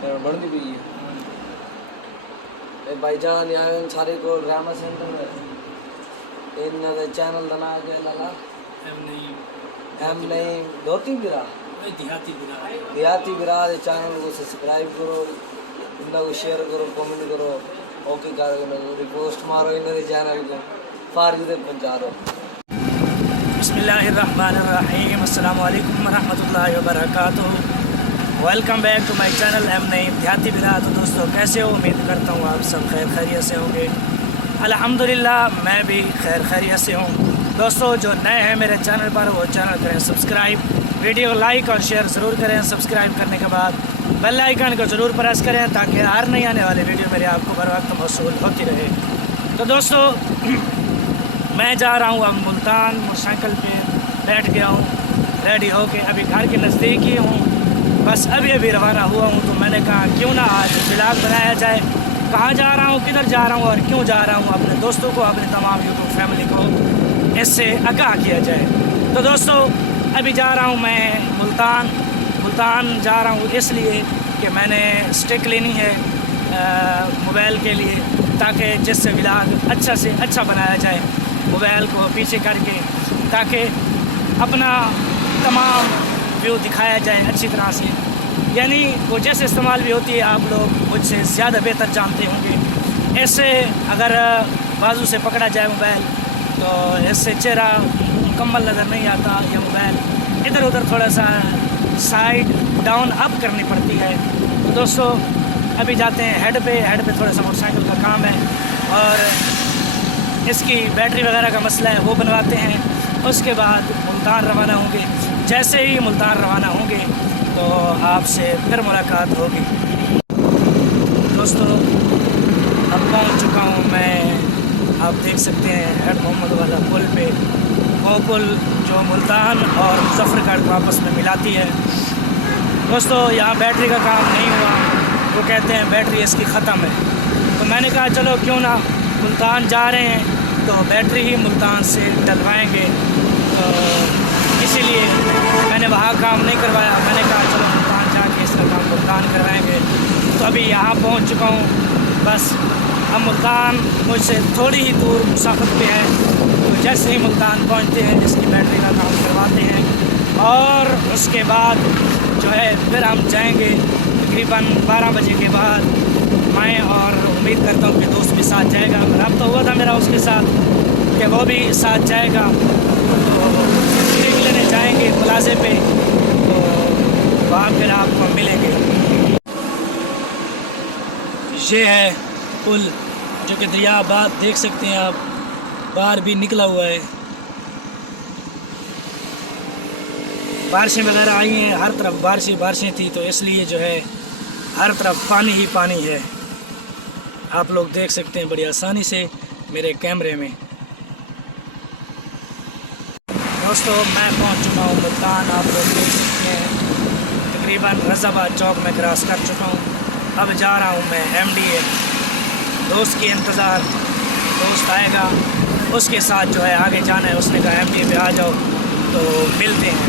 बढ़ती पई है भाईजान यहाँ सारे को ड्रामा सेंटर में इन चैनल दना के लला हम नहीं धोती बिरा देहाती बिरा चैनल को सब्सक्राइब करो इन्ना को शेयर करो कमेंट करो ओके कर रिपोस्ट मारो इन चैनल को फार तक पहुँचा दो। बिस्मिल्लाहिर्रहमानिर्रहीम अस्सलामु अलैकुम रहमतुल्लाहि व बरकातुहू। Welcome back to my channel M Naeem Dehati बिरा। तो दोस्तों कैसे हो, उम्मीद करता हूँ आप सब खैर खैरियत से होंगे। अल्हम्दुलिल्लाह मैं भी खैर खैरियत से हूँ। दोस्तों जो नए हैं मेरे चैनल पर वो चैनल करें सब्सक्राइब, वीडियो लाइक और शेयर ज़रूर करें। सब्सक्राइब करने के बाद बेल आइकन को ज़रूर प्रेस करें ताकि हर नई आने वाली वीडियो मेरे आपको बर वक्त मौसूल होती रहे। तो दोस्तों मैं जा रहा हूँ अब मुल्तान, मोटरसाइकिल पे बैठ गया हूँ रेडी होके, अभी घर के नज़दीक ही हूँ, बस अभी रवाना हुआ हूँ। तो मैंने कहा क्यों ना आज व्लॉग बनाया जाए, कहाँ जा रहा हूँ, किधर जा रहा हूँ और क्यों जा रहा हूँ, अपने दोस्तों को, अपने तमाम यूट्यूब फैमिली को इससे आगाह किया जाए। तो दोस्तों अभी जा रहा हूँ मैं मुल्तान जा रहा हूँ इसलिए कि मैंने स्टिक लेनी है मोबाइल के लिए, ताकि जिससे व्लॉग अच्छा से अच्छा बनाया जाए, मोबाइल को पीछे करके, ताकि अपना तमाम व्यू दिखाया जाए अच्छी तरह से। यानी वो जैसे इस्तेमाल भी होती है आप लोग मुझसे ज़्यादा बेहतर जानते होंगे। ऐसे अगर बाजू से पकड़ा जाए मोबाइल तो इससे चेहरा मुकम्मल नज़र नहीं आता, या मोबाइल इधर उधर थोड़ा सा साइड डाउन अप करनी पड़ती है। तो दोस्तों अभी जाते हैं हेड पे थोड़ा सा मोटरसाइकिल का काम है और इसकी बैटरी वगैरह का मसला है, वो बनवाते हैं। उसके बाद मुल्तान रवाना होंगे। जैसे ही मुल्तान रवाना होंगे तो आपसे फिर मुलाकात होगी। दोस्तों अब पहुंच चुका हूं मैं, आप देख सकते हैं हेड मोहम्मद वाला पुल पे, वो पुल जो मुल्तान और मुजफ्फरगढ़ को आपस में मिलाती है। दोस्तों यहाँ बैटरी का काम नहीं हुआ, वो कहते हैं बैटरी इसकी ख़त्म है। तो मैंने कहा चलो क्यों ना, मुल्तान जा रहे हैं तो बैटरी ही मुल्तान से डलवाएंगे। तो इसीलिए मैंने वहाँ काम नहीं करवाया, मैंने कहा चलो मुल्तान जाके इसका काम मुल्तान करवाएंगे। तो अभी यहाँ पहुँच चुका हूँ, बस हम मुल्तान मुझसे थोड़ी ही दूर मुसाफत पे है। तो जैसे ही मुल्तान पहुँचते हैं इसकी बैटरी का काम करवाते हैं और उसके बाद जो है फिर हम जाएंगे तकरीबन 12 बजे के बाद। मैं और उम्मीद करता हूँ कि दोस्त भी साथ जाएगा, रब्ता हुआ था मेरा उसके साथ कि वो भी साथ जाएगा। तो स्टिक लेने जाएंगे प्लाजे पे, तो वहाँ फिर आपको मिलेंगे। ये है पुल जो कि दरियाबाद देख सकते हैं आप, बाहर भी निकला हुआ है। बारिशें वगैरह आई हैं, हर तरफ बारिशें थी, तो इसलिए जो है हर तरफ पानी ही पानी है। आप लोग देख सकते हैं बड़ी आसानी से मेरे कैमरे में। दोस्तों मैं पहुंच चुका हूं मुल्तान, आप लोग देख सकते हैं तकरीबन रज़ाबाद चौक में क्रॉस कर चुका हूं। अब जा रहा हूं मैं MDA, दोस्त की इंतज़ार, दोस्त आएगा उसके साथ जो है आगे जाना है। उसने कहा MDA पे आ जाओ तो मिलते हैं।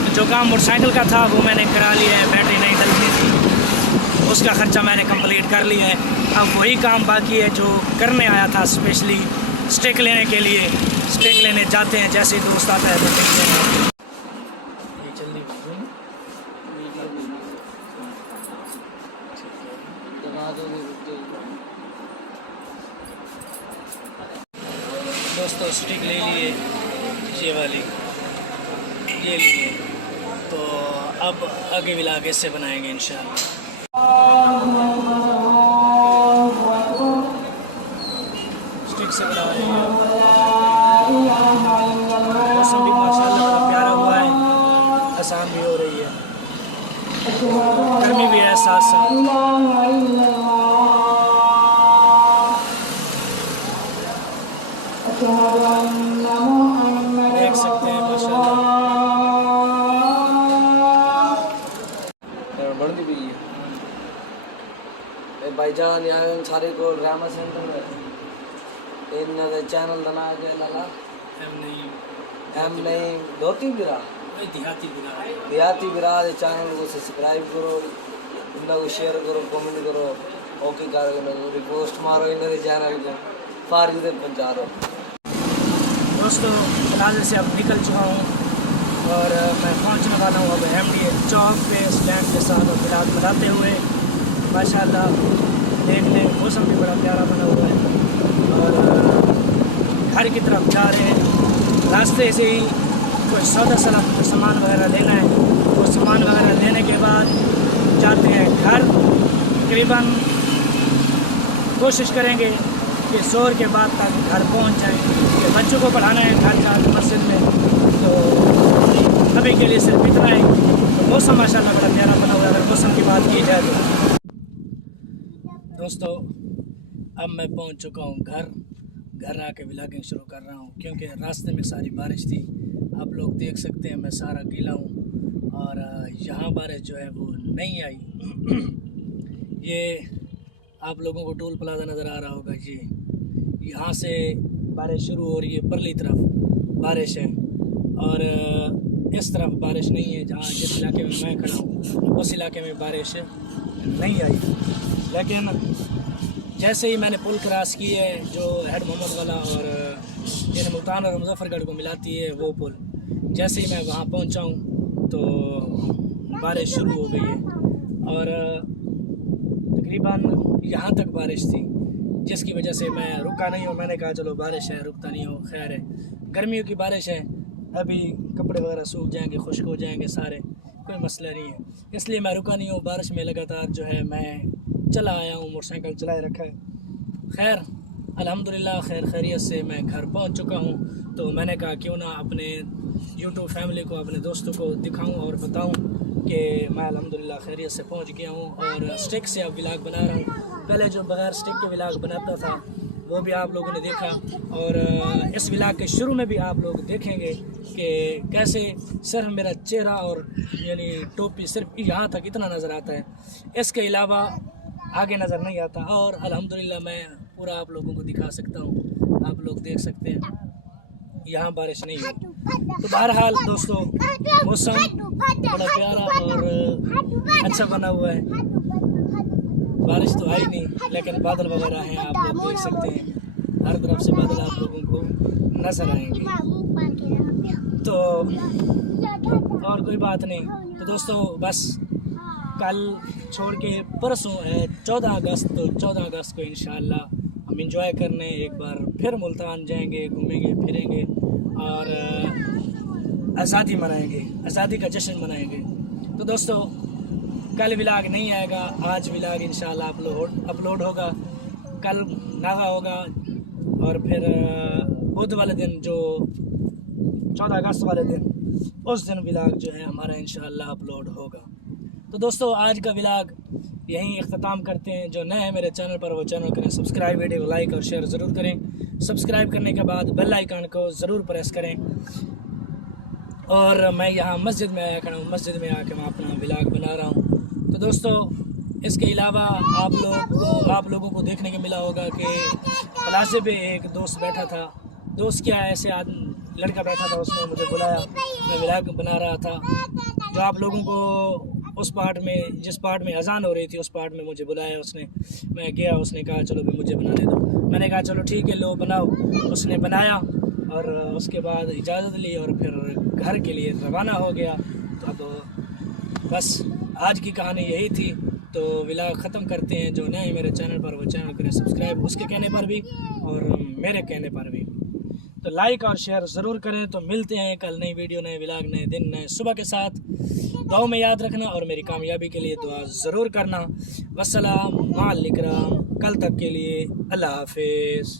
तो जो काम मोटरसाइकिल का था वो मैंने करा लिया है, बैटरी नहीं डलती थी, उसका ख़र्चा मैंने कंप्लीट कर लिया है। अब वही काम बाकी है जो करने आया था स्पेशली स्टिक लेने के लिए। स्टिक लेने जाते हैं, जैसे ही दोस्त आता है तो देखते हैं। दोस्तों स्टिक ले लिए, ये वाली ये लिए, तो अब आगे व्लॉग इससे बनाएंगे इंशाल्लाह। स्टिक से बनाएंगे। मौसम भी माशाल्लाह बड़ा प्यारा हुआ है, आसान भी हो रही है, गर्मी भी है साथ साथ। देख सकते हैं माशाल्लाह बढ़ती पई है भाईजान यहाँ सारे को ड्रामा सेंटर में इन चैनल दना के लला हम नहीं धोती बिरा देहाती बिरा चैनल को सब्सक्राइब करो इन्हें शेयर करो, कमेंट करो, ओके करो, रिपोस्ट मारो इन्हें चैनल को, फारिग तक पहुँचा दो। दोस्तों प्लाजा से अब निकल चुका हूँ और मैं पहुँचने वाला हूँ अब MDA चौक पे स्टैंड के साथ और मिलाद मनाते हुए। माशाल्लाह देखने मौसम भी बड़ा प्यारा बना हुआ है और घर की तरफ जा रहे हैं। रास्ते से ही कोई सौदा सामान वगैरह लेना है, वो सामान वगैरह लेने के बाद जाते हैं घर। तकरीबन कोशिश करेंगे कि ज़ोर के बाद तक घर पहुंच जाएं, कि बच्चों को पढ़ाना है घर का मस्जिद में, तो अभी के लिए सिर्फ इतना है। तो मौसम माशाल्लाह बड़ा प्यारा बना हुआ है अगर मौसम की बात की जाए तो। दोस्तों अब मैं पहुंच चुका हूं घर आके व्लॉगिंग शुरू कर रहा हूं क्योंकि रास्ते में सारी बारिश थी। आप लोग देख सकते हैं मैं सारा गीला हूं और यहाँ बारिश जो है वो नहीं आई। ये आप लोगों को टोल प्लाजा नज़र आ रहा होगा जी, यहाँ से बारिश शुरू हो रही है, परली तरफ बारिश है और इस तरफ बारिश नहीं है। जहाँ जिस इलाके में मैं खड़ा हूँ उस इलाके में बारिश नहीं आई। लेकिन जैसे ही मैंने पुल क्रॉस की है जो हेड मोहम्मद वाला और जिन मुल्तान और मुजफ्फरगढ़ को मिलाती है वो पुल, जैसे ही मैं वहाँ पहुँचा हूँ तो बारिश शुरू हो गई है और तकरीबन यहाँ तक बारिश थी, जिसकी वजह से मैं रुका नहीं हूँ। मैंने कहा चलो बारिश है रुकता नहीं हूँ, खैर है, गर्मियों की बारिश है, अभी कपड़े वगैरह सूख जाएंगे, खुश्क हो जाएंगे सारे, कोई मसला नहीं है, इसलिए मैं रुका नहीं हूँ। बारिश में लगातार जो है मैं चला आया हूँ, मोटरसाइकिल चलाए रखा है। खैर अल्हम्दुलिल्लाह खैर खैरियत से मैं घर पहुँच चुका हूँ। तो मैंने कहा क्यों ना अपने यूट्यूब फैमिली को, अपने दोस्तों को दिखाऊँ और बताऊँ कि मैं अल्हम्दुलिल्लाह खैरियत से पहुँच गया हूँ और स्टिक से अब व्लॉग बना रहा हूँ। पहले जो बगैर स्टिक के व्लॉग बनाता था वो भी आप लोगों ने देखा और इस व्लॉग के शुरू में भी आप लोग देखेंगे कि कैसे सिर्फ मेरा चेहरा और यानी टोपी सिर्फ यहाँ तक इतना नज़र आता है, इसके अलावा आगे नज़र नहीं आता। और अल्हम्दुलिल्लाह मैं पूरा आप लोगों को दिखा सकता हूँ, आप लोग देख सकते हैं यहाँ बारिश नहीं है। तो बहरहाल दोस्तों मौसम बड़ा प्यारा और अच्छा बना हुआ है, बारिश तो आई नहीं लेकिन बादल वगैरह हैं, आप लोग देख सकते हैं हर तरफ से बादल आप लोगों को नजर आएंगे। तो और कोई बात नहीं। तो दोस्तों बस कल छोड़ के परसों है 14 अगस्त, तो 14 अगस्त को इंशाल्लाह हम इंजॉय करने एक बार फिर मुल्तान जाएंगे, घूमेंगे फिरेंगे और आज़ादी मनाएंगे, आज़ादी का जश्न मनाएंगे। तो दोस्तों कल व्लॉग नहीं आएगा, आज व्लॉग इंशाल्लाह अपलोड होगा, कल नागा होगा और फिर बुध वाले दिन जो 14 अगस्त वाले दिन, उस दिन व्लॉग जो है हमारा इंशाल्लाह अपलोड होगा। तो दोस्तों आज का व्लॉग यहीं इख्तिताम करते हैं। जो नए हैं मेरे चैनल पर वो चैनल करें सब्सक्राइब, वीडियो को लाइक और शेयर ज़रूर करें। सब्सक्राइब करने के बाद बेल आइकन को ज़रूर प्रेस करें। और मैं यहाँ मस्जिद में आया खड़ा हूँ, मस्जिद में आके मैं अपना व्लॉग बना रहा हूँ। तो दोस्तों इसके अलावा आप लोगों को देखने को मिला होगा कि प्लाजे पे एक दोस्त बैठा था, दोस्त क्या ऐसे लड़का बैठा था, उसने मुझे बुलाया, मैं व्लॉग बना रहा था। जो आप लोगों को उस पार्ट में, जिस पार्ट में अजान हो रही थी उस पार्ट में मुझे बुलाया उसने, मैं गया, उसने कहा चलो भी मुझे बनाने दो, मैंने कहा चलो ठीक है लो बनाओ, उसने बनाया और उसके बाद इजाज़त ली और फिर घर के लिए रवाना हो गया। तो अब बस आज की कहानी यही थी। तो व्लॉग ख़त्म करते हैं। जो नए मेरे चैनल पर वो चैनल करें सब्सक्राइब, उसके कहने पर भी और मेरे कहने पर भी। तो लाइक और शेयर ज़रूर करें। तो मिलते हैं कल नई वीडियो, नए व्लॉग, नए दिन, नए सुबह के साथ। दुआ में याद रखना और मेरी कामयाबी के लिए दुआ ज़रूर करना। वस्सलाम माल इकराम, कल तक के लिए अल्लाह हाफिज़।